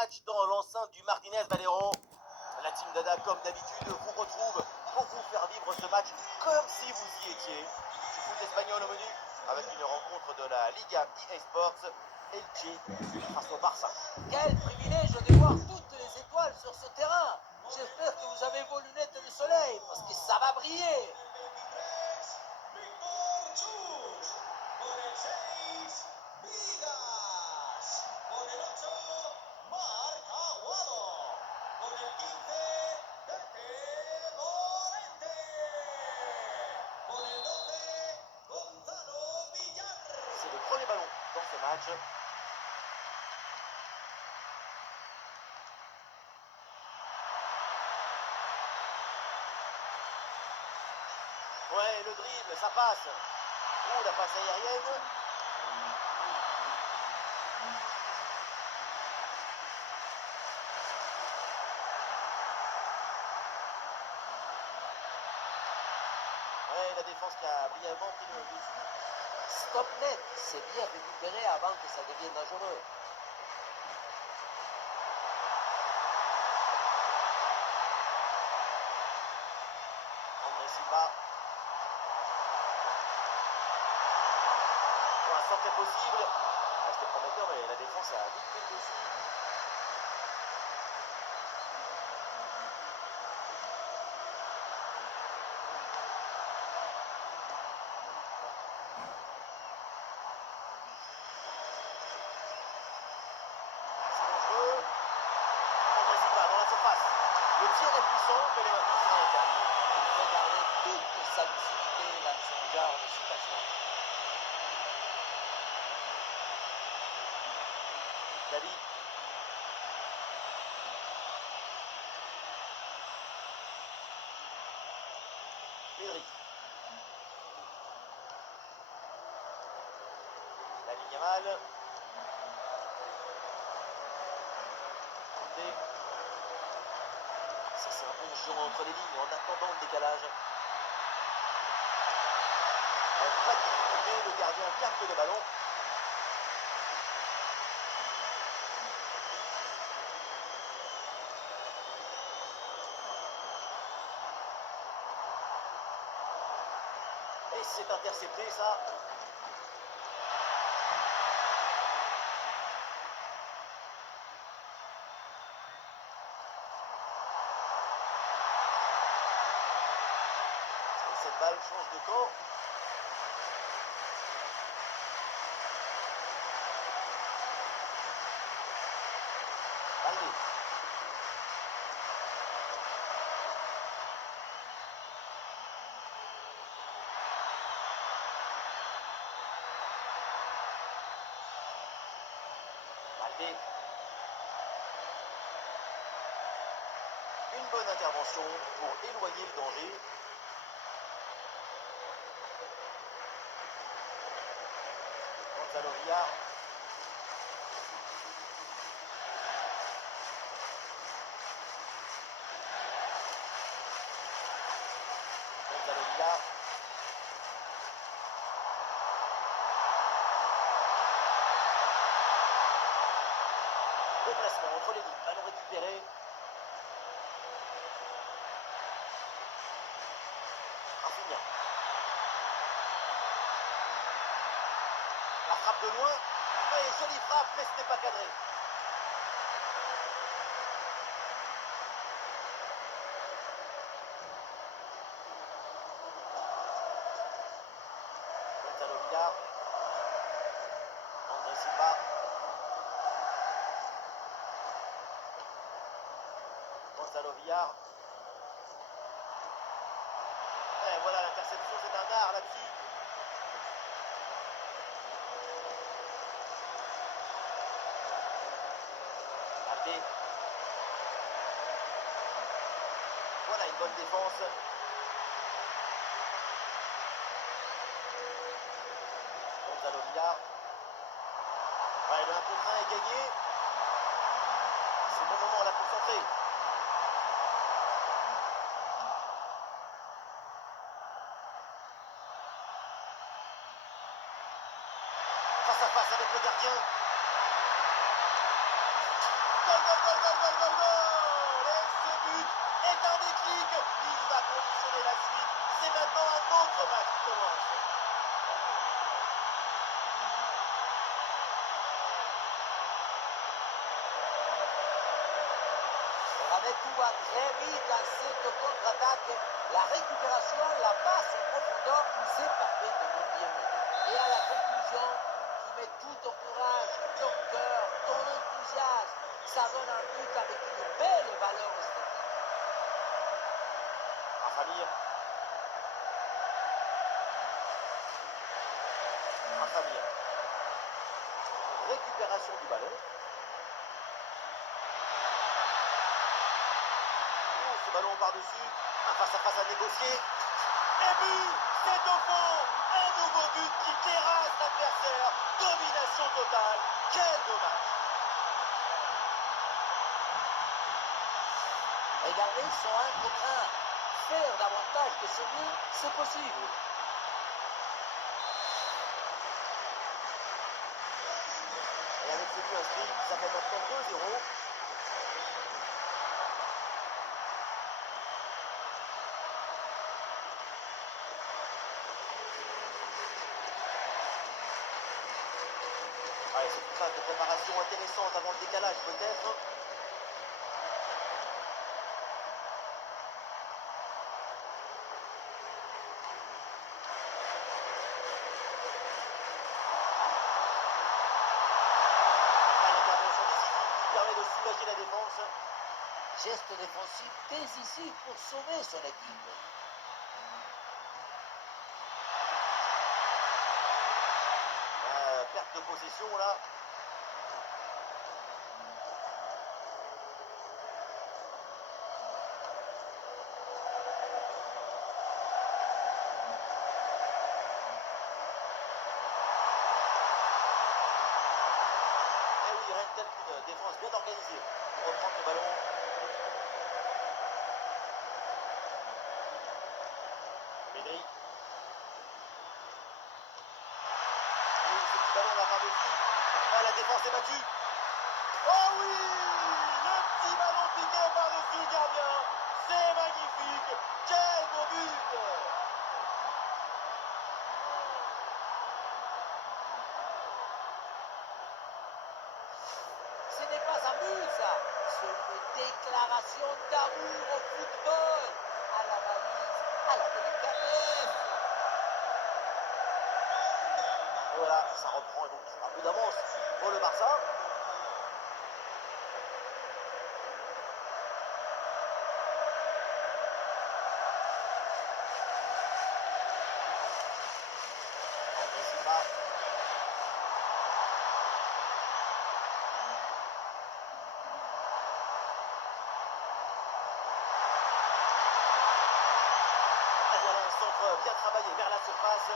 Match dans l'enceinte du Martinez Valero. La team Dada, comme d'habitude, vous retrouve pour vous faire vivre ce match comme si vous y étiez. Du foot espagnol au menu, avec une rencontre de la Liga EA Sports, Elche face au Barça. Quel privilège de voir toutes les étoiles sur ce terrain. J'espère que vous avez vos lunettes de soleil, parce que ça va briller. C'est le premier ballon dans ce match. Ouais, le dribble, ça passe. Oh, la passe aérienne. Ouais, la défense qui a brillamment pris le dessus. Stop net, c'est bien récupéré avant que ça devienne dangereux. André Silva. Pour un centre est possible. C'était prometteur, mais la défense a vite pris le dessus. C'est dangereux. André Silva dans la surface. Le tir est puissant, mais les maintenus sont internes. Il faut garder toute sa lucidité dans ce genre de situation. David. Pedri. La ligne mal. Ça c'est un bon jeu entre les lignes en attendant le décalage. Pas de difficulté, le gardien capte le ballon. Et c'est intercepté ça. Et cette balle change de camp. Allez. Allez. Une bonne intervention pour éloigner le danger. Gonzalo Villar. Gonzalo Villar. Déplacement entre les lignes, ballon récupéré. Rafinha. La frappe de loin. Et jolie frappe, mais ce n'est pas cadré. Gonzalo Villar. André Silva. Gonzalo Villar. Et voilà l'interception, c'est un art là-dessus. Allez. Voilà une bonne défense. Gonzalo Villar. Ouais, le 1 contre 1 est gagné. C'est le bon moment là pour centrer. Face à face avec le gardien. Goal gol, gol, gol, gol, gol! Et ce but est un déclic. Il va conditionner la suite. C'est maintenant un autre match qui commence. Tout va très vite dans cette contre-attaque. La récupération, la passe en profondeur, c'est parfaitement bien mené. Et à la conclusion, tu mets tout ton courage, ton cœur, ton enthousiasme. Ça donne un but avec une belle valeur esthétique. Rafamir. Rafamir. Récupération du ballon. Ce ballon par-dessus, un face-à-face à négocier. Et but, c'est au fond, un nouveau but qui terrasse l'adversaire. Domination totale, quel dommage. Regardez, ils sont un contre un. Faire davantage que ce but, c'est possible. Et avec ce but inscrit, ça fait maintenant 2-0. Allez, c'est une phase de préparation intéressante avant le décalage peut-être. Ah, l'intervention décisive qui permet de soulager la défense. Geste défensif décisif pour sauver son équipe. Perte de possession là. Et oui, rien de tel qu'une défense bien organisée pour reprendre le ballon. Médric. Oui, ce petit ballon là par-dessus. Ah, la défense est battue. Oh oui! Le petit ballon piqué par-dessus le gardien. C'est magnifique. Quel beau but! Ce n'est pas un but, ça. C'est une déclaration d'amour au football, à la valise, à la délicatesse. Et voilà, ça reprend et donc un peu d'avance pour le Barça. André Silva. Et voilà un centre bien travaillé vers la surface.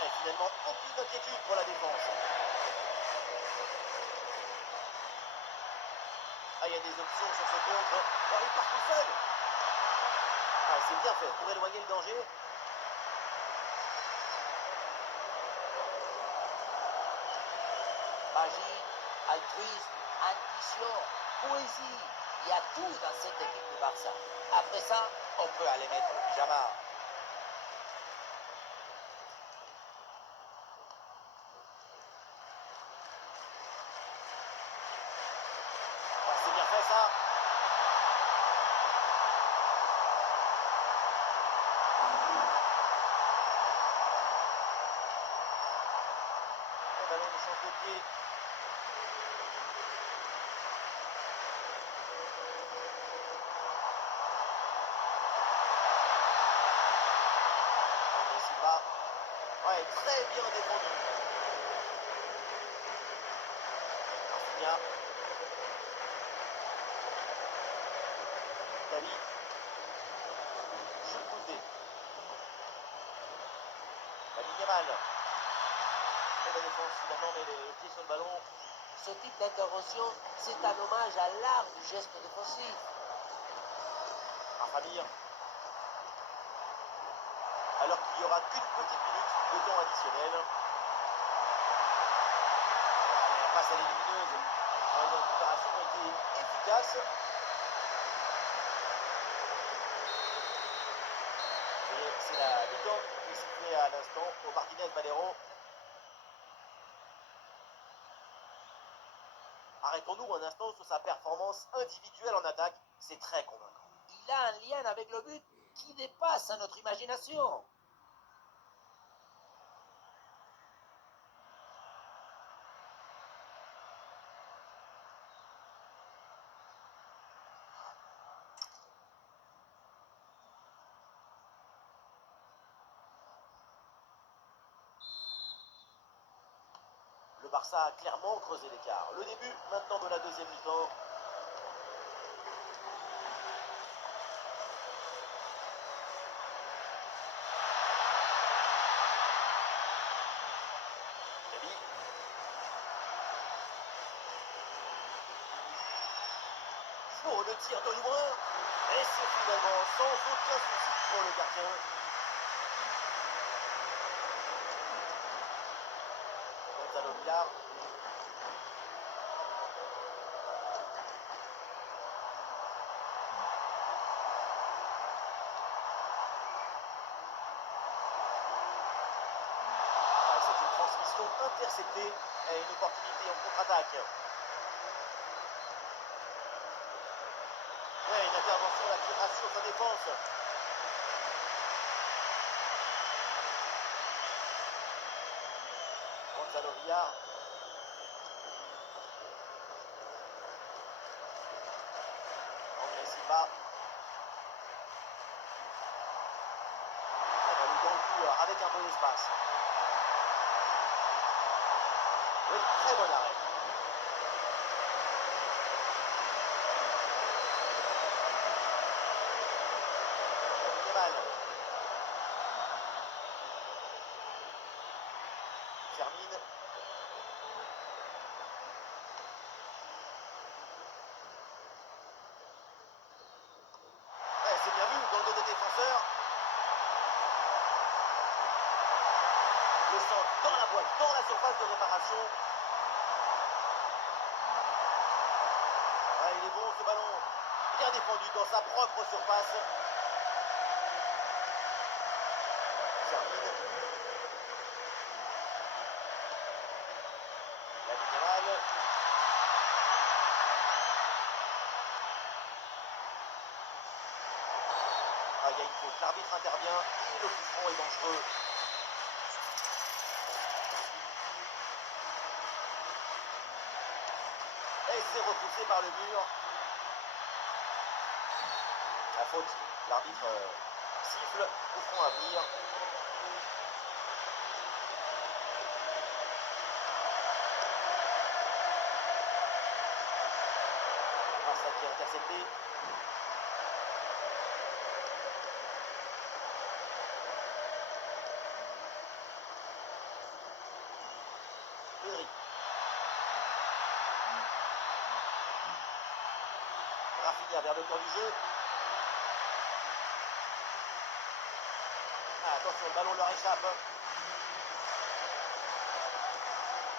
Et finalement, aucune inquiétude pour la défense. Ah, il y a des options sur ce contre. Oh, il part tout seul. Ah, c'est bien fait pour éloigner le danger. Magie, altruisme, ambition, poésie. Il y a tout dans cette équipe du Barça. Après ça, on peut aller mettre le pyjama. Ah, c'est bien fait ça. Le ballon ne change de pied. André Silva. Ouais, très bien défendu. Rafinha. David. Jules Koundé. Lamine Yamal. Et la défense finalement met les pieds sur le ballon. Ce type d'intervention, c'est un hommage à l'art du geste défensif. Rafamir. Alors qu'il n'y aura qu'une petite minute de temps additionnel. Allez, la passe à lumineuse. Une récupération passe. C'est la mi-temps qui est sifflée à l'instant au Martinez Valero. Arrêtons-nous un instant sur sa performance individuelle en attaque. C'est très convaincant. Il a un lien avec le but qui dépasse à notre imagination. Le Barça a clairement creusé l'écart. Le début maintenant de la deuxième mi-temps. Gabi. Oh, le tir de loin. Et c'est finalement sans aucun souci pour le gardien. Gonzalo Villar. C'est une transmission interceptée et une opportunité en contre-attaque. Ouais, une intervention là qui rassure sa défense. Gonzalo Villar. André Silva. On va lui dans le cou avec un peu d'espace. Oui, très bon arrêt. Yamal. Termine. Ouais, c'est bien vu dans le dos des défenseurs. Le centre dans la boîte, dans la surface de réparation. Ouais, il est bon ce ballon. Bien défendu dans sa propre surface. Termine. Lamine Yamal. Ah, il y a une faute. L'arbitre intervient et le coup franc est dangereux. Et c'est repoussé par le mur. La faute. L'arbitre siffle. Coup franc à venir. Barça qui est intercepté. Pedri. Rafinha vers le cœur du jeu. Ah, attention, le ballon leur échappe.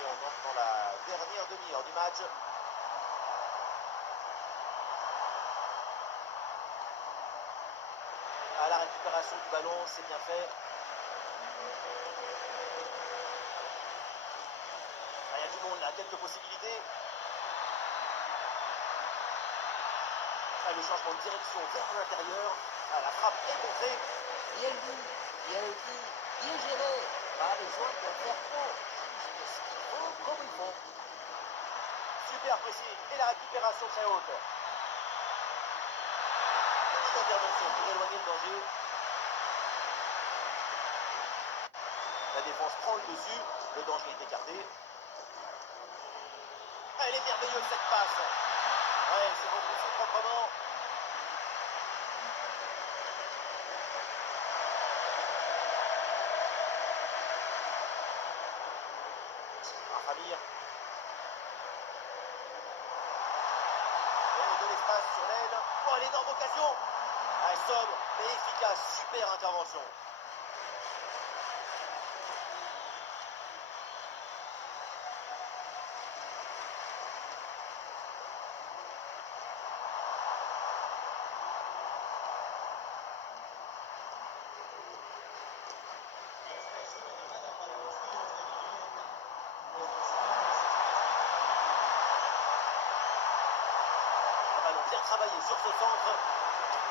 Et on entre dans la dernière demi-heure du match. À la récupération du ballon, c'est bien fait. Ah, il y a du monde là, quelques possibilités. Ah, le changement de direction vers l'intérieur. Ah, la frappe est contrée. Bien vu, bien vu, bien géré. Pas besoin de faire trop. Juste ce qu'il faut comme il faut. Super précis. Et la récupération très haute. Petite intervention pour éloigner le danger. La défense prend le dessus. Le danger est écarté. Ah, elle est merveilleuse cette passe. Ouais, c'est repoussé proprement. Ramir. Et de l'espace sur l'aile. Oh, elle est dans vocation. Ah, sobre, mais efficace. Super intervention. bien travaillé sur ce centre,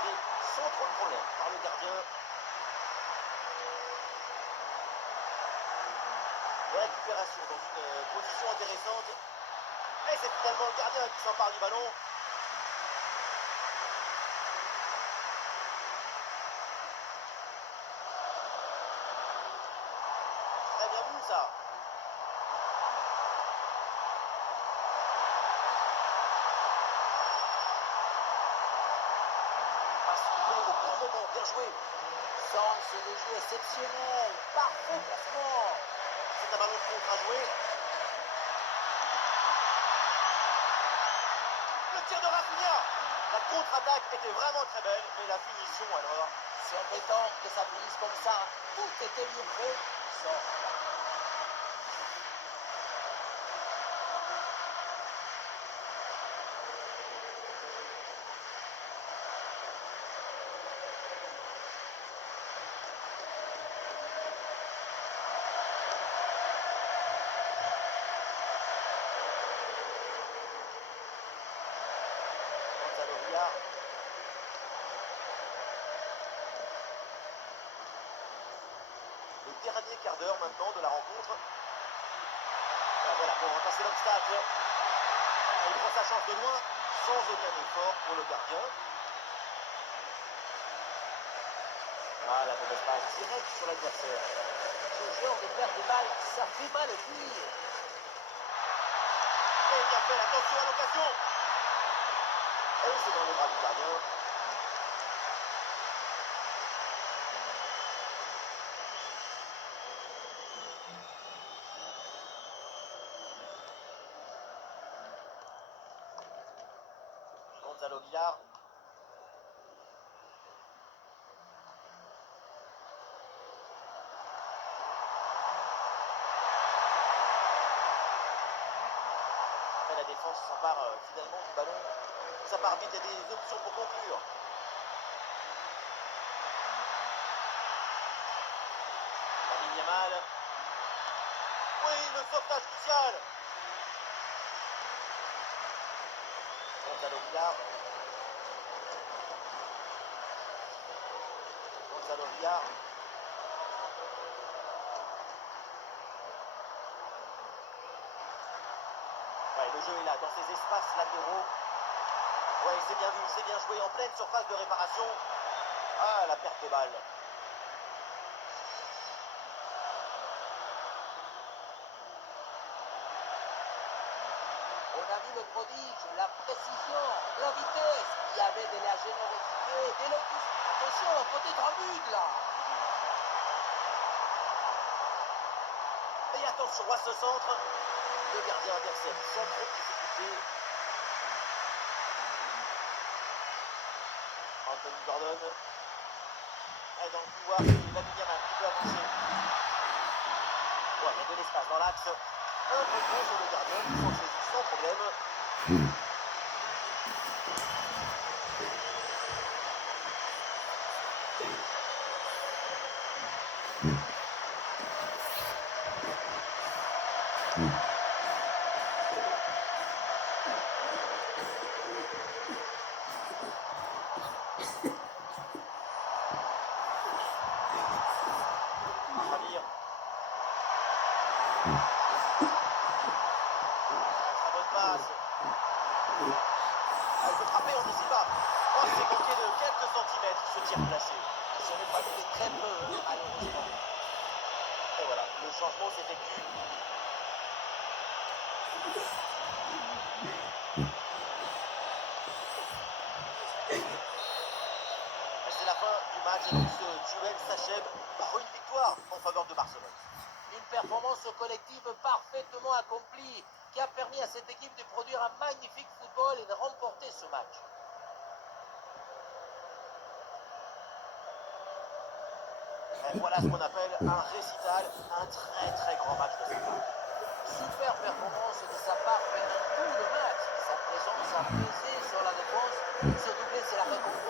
et sans trop de problème par le gardien. Récupération dans une position intéressante. Et c'est finalement le gardien qui s'empare du ballon. Très bien vu ça. Passe au bon moment, bien joué. Sens de jeu exceptionnel. Parfait placement. C'est un ballon de contre à jouer. Le tir de Rafinha. La contre-attaque était vraiment très belle, mais la finition alors. C'est embêtant que ça finisse comme ça. Tout était mieux fait. Sauf Gonzalo Villar. Le dernier quart d'heure maintenant de la rencontre. Voilà, pour remplacer l'obstacle. Il prend sa chance de loin, sans aucun effort pour le gardien. Ah, la mauvaise passe directe sur l'adversaire. ce genre de perte de balle, ça fait mal au cuir. Et bien fait, attention à l'occasion. Et c'est dans les bras du gardien. Gonzalo Villar. Et la défense s'empare finalement du ballon. Ça part vite, il y a des options pour conclure. Lamine Yamal. Oui, le sauvetage crucial. Gonzalo Villar. Gonzalo Villar. Ouais, le jeu est là, dans ces espaces latéraux. Ouais, c'est bien vu, c'est bien joué en pleine surface de réparation. Ah, la perte de balle. On a vu le prodige, la précision, la vitesse. Il y avait de la générosité, de l'autisme. Attention, peut-être un but là. Et attention à ce centre. Le gardien intercepte sans trop de difficulté. Anthony Gordon est dans le couloir de Lamine Yamal qui peut avancer. Ouais, il y a de l'espace dans l'axe. Un peu trop sur le gardien qui s'en saisit sans problème. Khabir. Très bonne passe. Ah, il peut frapper, on n'y pas. Oh, c'est manqué de quelques centimètres ce tir placé. Ce n'est pas fait très peu, malheureusement. Et voilà, le changement s'effectue. C'est la fin du match et donc ce duel s'achève par une victoire en faveur de Barcelone. Une performance collective parfaitement accomplie qui a permis à cette équipe de produire un magnifique football et de remporter ce match. Et voilà ce qu'on appelle un récital, un très grand match de sa part. Super performance de sa part pendant tout le match. Sa présence a pesé sur la défense. Ce doublé, c'est la récompense